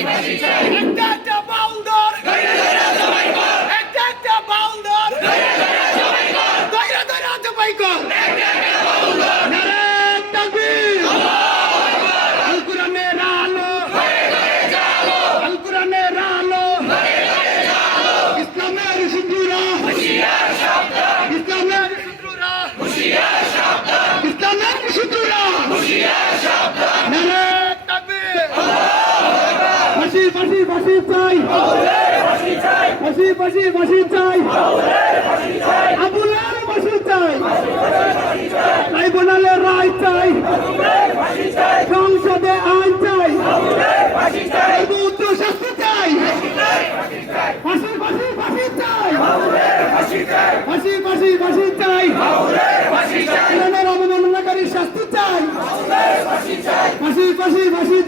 একটা বাউলদর একটা বাউলদর দইরা দইরা জবাই কর নারে তাকবীর আল কোরআনের আলো আল কোরআনের আলো ইসলামের শত্রুরা হুঁশিয়ার সাবধান ইসলামের শত্রুরা হুঁশিয়ার সাবধান ইসলামের শত্রুরা হুঁশিয়ার সাবধান নারে তাকবীর ফাঁসি ফাঁসি ফাঁসি চাই ফাঁসি ফাঁসি ফাঁসি চাই আবুলের ফাঁসি চাই ট্রাইব্যুনালে রায় চাই সংসদে আইন চাই সর্বোচ্চ শাস্তি চাই ফাঁসি ফাঁসি ফাঁসি চাই ফাঁসি ফাঁসি ফাঁসি চাই অবমাননাকারী শাস্তি চাই ফাঁসি ফাঁসি ফাঁসি